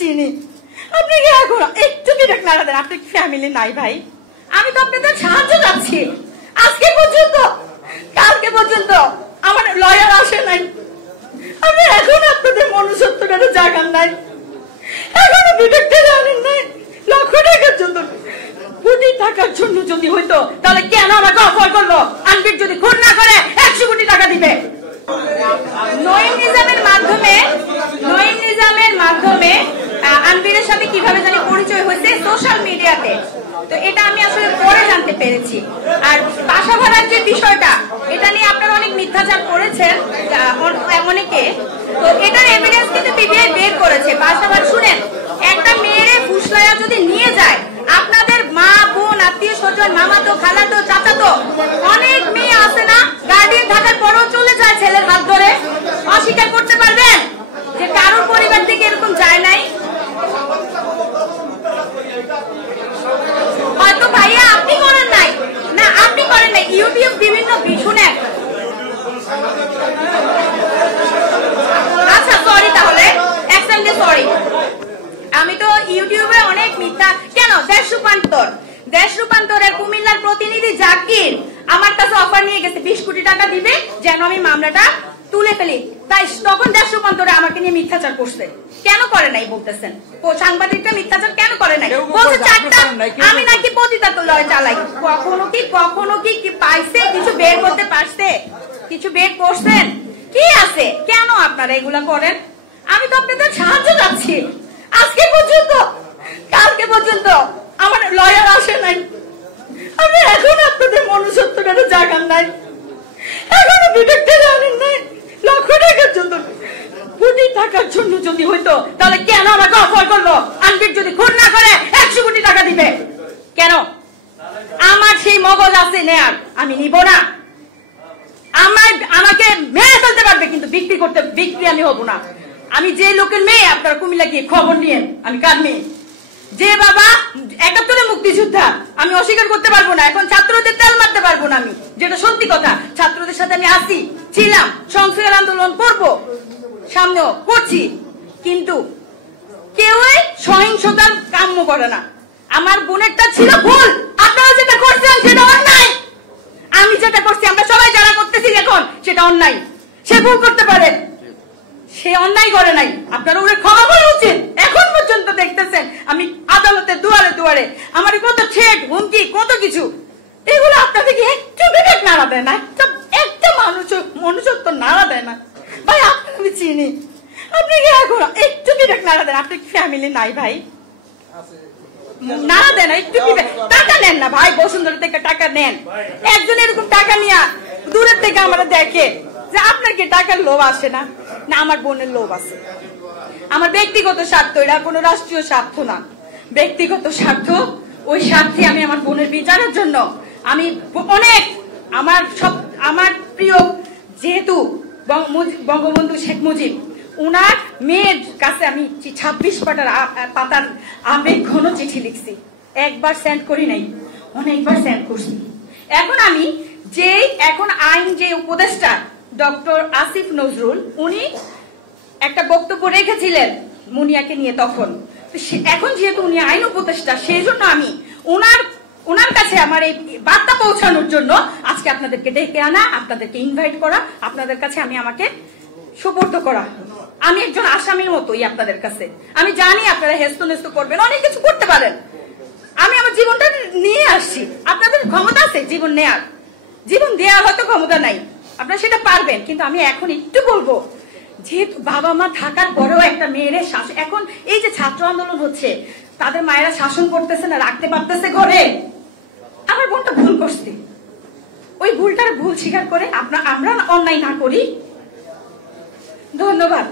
চিনি। আপনি কি এখন একটু বিবেক নাড়া দেন? আপনি ফ্যামিলি নাই ভাই? আমি তো আপনাদের সাহায্য চাচ্ছি আজকে পর্যন্ত, কালকে পর্যন্ত আমার লয়ার আসে নাই। আপনি এখন আপনাদের মনুষ্যত্বটা জাগান নাই, এখনো বিবেকটা জানেন নাই। লক্ষ টাকার জন্য, কোটি টাকার জন্য যদি হইতো তাহলে কেন আমাকে অফার করলো? আনবির যদি খুন না করে 100 কোটি টাকা দিবে। নঈম নিজামের মাধ্যমে আনবিরের সাথে কিভাবে জানি পরিচয় হয়েছে সোশ্যাল মিডিয়াতে, তো এটা আমি আসলে পরে জানতে পেরেছি। আর বাসা ভাড়ার যে বিষয়টা, এটা নিয়ে আপনারা অনেক মিথ্যাচার করেছেন অনেকে, তো এটার এভিডেন্স কিন্তু পিবিআই বের করেছে। বাসা ভাড়া শুনেন, একটা মেয়েরে ফুসলায়া যদি নিয়ে যায়, আপনাদের মা বোন আত্মীয় স্বজন মামাতো খালাতো চাচাতো অনেক মেয়ে আছে না, গার্ডিয়ান থাকার পরেও চলে যায় ছেলের হাত ধরে। অস্বীকার করতে পারবেন যে কারোর পরিবার থেকে এরকম যায় নাই? হয়তো ভাইয়া আপনি করেন নাই, না আপনি করেন নাই, ইউটিউব বিভিন্ন শুনেন। আচ্ছা সরি, তাহলে একসঙ্গে সরি। আমি তো ইউটিউবে অনেক মিথ্যা কেন, দেশ রূপান্তরের কুমিল্লার প্রতিনিধি জাকির আমার কাছে অফার নিয়ে গেছে 20 কোটি টাকা দিবে যেন আমি মামলাটা তুলে ফেলি। তাই তখন দেশ রূপান্তরে আমাকে নিয়ে মিথ্যাচার করছে। কেন করে নাই বলতেছেন? সাংবাদিকটা মিথ্যাচার কেন করে নাই? বলছে আমি নাকি পতিতালয় চালাই। কখনো কি পাইছে? কিছু বের করতে পারছে? কিছু বের করছেন? কি আছে? কেন আপনারা এগুলা করেন? আমি তো আপনাদের সাহায্য চাচ্ছি আজকে পর্যন্ত, কালকে পর্যন্ত আমার লয়ার আসে নাই। আপনি এখন আপনাদের মনুষ্যত্বটা জাগান নাই, এখনো বিবেকটা জানেন নাই। লক্ষ টাকার জন্য, কোটি টাকার জন্য যদি হইতো তাহলে কেন আমাকে অফার করলো? আনবির যদি খুন না করে 100 কোটি টাকা দিবে। কেন? আমার সেই মগজ আছে নেয়ার, আমি নিব না। আমাকে মেরে ফেলতে পারবে, কিন্তু বিক্রি আমি হব না। আমি যে লোকের মেয়ে, আপনারা কুমিল্লা গিয়ে খবর নিয়েন আমি কার মেয়ে। যে বাবা 71 মুক্তিযোদ্ধা, আমি অস্বীকার করতে পারবো না। এখন ছাত্রদের তেল মারতে পারবো না আমি, যেটা সত্যি কথা। ছাত্রদের সাথে আমি আসি, ছিলাম, সংস্কার আন্দোলন করবো, সামনেও করছি, কিন্তু কেউ সহিংসতার কাম্য করে না। আমার বোনেরটা ছিল ভুল, আপনারা যেটা করছেন সেটা অন্যায়। আমি যেটা করছি, আমরা সবাই যারা করতেছি এখন, সেটা অন্যায়। সে ভুল করতে পারে, সে অন্যায় করে নাই। আপনারা ওরে ক্ষমা করা উচিত। এখন পর্যন্ত দেখতেছেন আমি আদালতের দুয়ারে দুয়ারে, আমার কত ছেট হুমকি, কত কিছু। এগুলো আপনাদেরকে একটু বিবেক নাড়া দেয় না? একটা মনুষ্যত্ব নাড়া দেয় না ভাই? আপনাকে আমি চিনি। আপনি কি এখন একটু বিবেক নাড়া দেন? আপনি ফ্যামিলি নাই ভাই? নাড়া দেন, একটু টাকা নেন না ভাই, বসুন্ধরা থেকে টাকা নেন। একজন এরকম টাকা নিয়ে দূরের থেকে আমরা দেখে যে আপনার কি টাকার লোভ আসে না? না, আমার বোনের লোভ আছে। আমার ব্যক্তিগত স্বার্থ, এটা কোনো রাষ্ট্রীয় স্বার্থ না, ব্যক্তিগত স্বার্থ। ওই স্বার্থে আমি আমার বোনের বিচারের জন্য আমি অনেক, আমার প্রিয় যেহেতু বঙ্গবন্ধু শেখ মুজিব, উনার মেয়ের কাছে আমি 26 পাতার আবেগ ঘন চিঠি লিখছি। একবার সেন্ড করি নাই, অনেকবার সেন্ড করছি। এখন আইন যে উপদেষ্টা ডক্টর আসিফ নজরুল, উনি একটা বক্তব্য রেখেছিলেন মুনিয়াকে নিয়ে তখন। এখন যেহেতু উনি আইন উপদেষ্টা, সেই জন্য আমি ওনার কাছে আমার এই বার্তা পৌঁছানোর জন্য আজকে আপনাদেরকে ডেকে আনা, আপনাদেরকে ইনভাইট করা, আপনাদের কাছে আমাকে সুপর্দ করা। আমি একজন আসামির মতোই আপনাদের কাছে। আমি জানি আপনারা হেস্ত নেস্ত করবেন, অনেক কিছু করতে পারেন। আমি আমার জীবনটা নিয়ে আসছি। আপনাদের ক্ষমতা আছে জীবন নেয়ার, জীবন দেওয়ার হয়তো ক্ষমতা নাই, আপনারা সেটা পারবেন। কিন্তু আমি এখন একটু বলবো, যেহেতু বাবা মা থাকার পরেও একটা মেয়ের শাসন, এখন এই যে ছাত্র আন্দোলন হচ্ছে, তাদের মায়েরা শাসন করতেছে না, রাখতে পারতেছে ঘরে। আমার বোনটা ভুল করছে, ওই ভুলটার ভুল স্বীকার করে আমরা অন্যায় না করি। ধন্যবাদ।